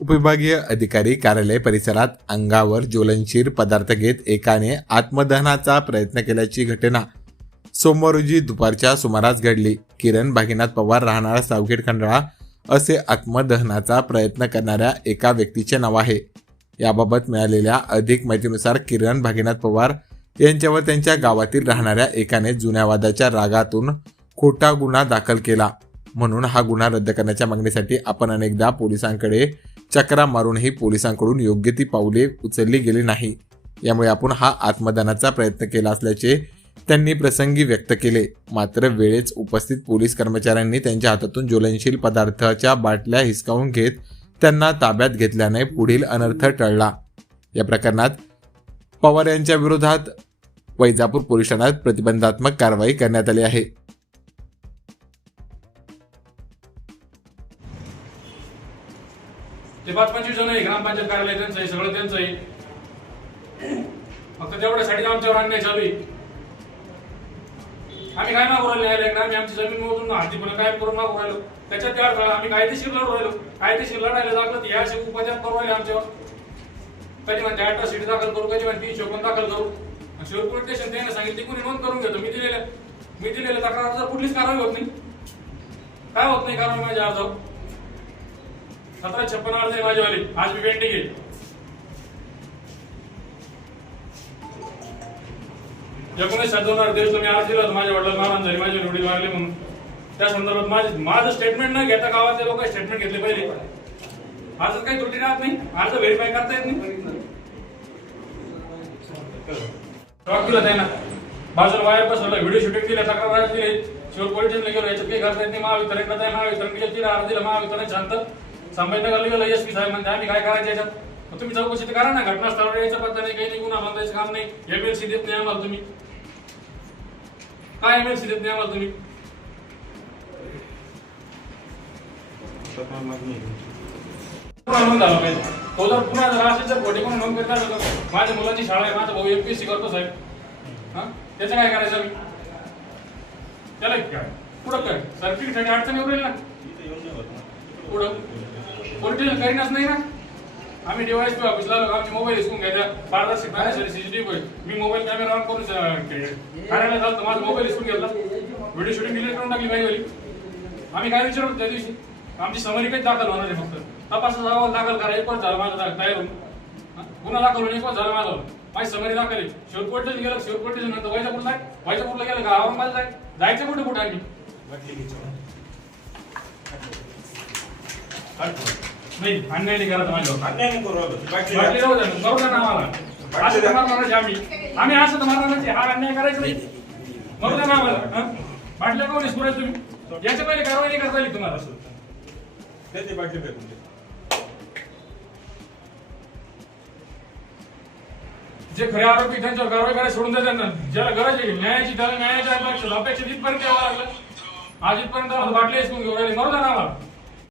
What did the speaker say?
उपविभागीय अधिकारी कार्यालय परिसरात अंगावर ज्वलनशील पदार्थ घेत एकाने आत्मदहनाचा प्रयत्न केल्याची घटना सोमवार रोजी दुपारच्या सुमारास घडली. किरण भागीनाथ पवार राहणारा सावखेड खंडाळा असे आत्मदहनाचा प्रयत्न करणाऱ्या एका व्यक्तीचे नाव आहे. याबाबत मिळालेल्या अधिक माहितीनुसार किरण भागीनाथ पवार यांच्यावर त्यांच्या गावातील राहणाऱ्या एकाने जुन्या वादाच्या रागातून खोटा गुन्हा दाखल केला. म्हणून हा गुन्हा रद्द करण्याच्या मागणीसाठी आपण अनेकदा पोलिसांकडे चक्रा मारूनही पोलिसांकडून योग्य ती पावले उचलली गेली नाही. यामुळे आपण हा आत्मदानाचा प्रयत्न केला असल्याचे त्यांनी प्रसंगी व्यक्त केले. मात्र वेळेच उपस्थित पोलीस कर्मचाऱ्यांनी त्यांच्या हातातून ज्वलनशील पदार्थाच्या बाटल्या हिसकावून घेत त्यांना ताब्यात घेतल्याने पुढील अनर्थ टळला. या प्रकरणात पवार यांच्या विरोधात वैजापूर पोलीस ठाण्यात प्रतिबंधात्मक कारवाई करण्यात आली आहे. ते पाच पंचवीस जण आहे ग्रामपंचायत कार्यालय त्यांचं आहे सगळं त्यांचं आहे. फक्त तेवढ्यासाठी आमच्यावर अन्याय चालू आहे. आम्ही काय मागू राहिलो न्यायालयाकडे? आम्ही आमची जमीन मोजून हद्दीपणे काय करून मागू राहिलो. त्याच्यात ते झाला आम्ही कायदेशीर लढू राहिलो. कायदेशीर लढायला लागलं तर या असे उपचार करू राहिले आमच्यावर. कधी म्हणते अट्रॉसिटी दाखल करू कधी म्हणते तीनशे पण दाखल करू. आणि पोलीस स्टेशन त्याने सांगितले कोणी नोंद करून घेतो? मी दिलेल्या मी दिलेल्या तक्रार जर कुठलीच कारवाई होत नाही. काय होत नाही कारवाई माझ्या अर्जावर सतरा छप्पन अर्ज आहे माझेवाले आज मी पेंटिंग आहे. एकोणीस सात दोन हजार तेवीस तुम्ही अर्ज दिला माझ्या वडिला मारण झाली. माझी वडील वारले म्हणून. त्या संदर्भात माझे माझं स्टेटमेंट न घेता गावातले लोक स्टेटमेंट घेतले पाहिजे अर्ज काही त्रुटी राहत नाही. अर्ज व्हेरीफाय करता येत नाही. शॉक दिला त्यांना. बाजूला वायर बसवलं. व्हिडिओ शूटिंग दिलं तक्रार दिली शिवर पोलीस स्टेशनला गेलो. याच्यात काही करता येत नाही. महावितरणला त्या महावितरण केलं तिला अर्ज दिला महावितरण शांत संभाजीनगरला गेलो एस पी साहेब म्हणते आम्ही काय करायचं याच्यात? मग तुम्ही चौकशी तर करा ना घटनास्थळावर यायचं पत्ता नाही काही नाही गुन्हा बांधायचं काम नाही एमएलसी देत नाही आम्हाला तुम्ही. काय एमएलसी देत नाही आम्हाला तुम्ही? झाला पाहिजे तो जर पुन्हा जर असेल तर खोटे कोण नोंद करणार माझ्या मुलाची शाळा आहे माझा भाऊ एमपीएससी करतो साहेब. हा? त्याचं काय करायचं मी त्याला काय? पुढं काय? सर्टिफिकेट अडचण येऊ राहील ना. पुढं. पोलिटिशन करीनच नाही ना. आम्ही डिवाइस पे ऑफिसला आलो आमचे मोबाईल हिसकून घ्यायचा पारदर्शक पॅनेल सीसीटीव्ही मी मोबाईल कॅमेरा ऑन करून कार्यालयात झालं माझा मोबाईल हिसकून घेतला व्हिडिओ शूटिंग डिलीट करून टाकली माझी आम्ही काय विचारू त्या दिवशी? आमची समरी काही दाखल होणार आहे फक्त. तपासाचा अहवाल दाखल करा एक झालं माझं तयार होऊन. हा? गुन्हा दाखल होऊन एक वर्ष झालं माझं. माझी समरी दाखल आहे. शेवट गेलं शेवट नंतर वैजापूरला आहे. वैजापूरला गेलं का? औरंगाबाद जाय जायचं कुठे कुठे आम्ही? करू करू ना आम्हाला. असं तर आम्ही. आम्ही असं तर हा अन्याय करायचा नाही. द्या ना आम्हाला. हं? बाटल्या कोण तुम्ही. याच्या पहिले कारवाई नाही करता येईल तुम्हाला. ते बाटली फेकून दे. जे खरे आरोपी त्यांच्यावर कारवाई करायला सोडून द्या त्यांना. ज्याला गरज आहे न्यायाची त्याला न्यायाच्या अपेक्षा अपेक्षा जिथपर्यंत यावं लागलं आज इथपर्यंत आम्हाला बाटली हिसकून घेऊ राहिले. मरू द्या ना आम्हाला.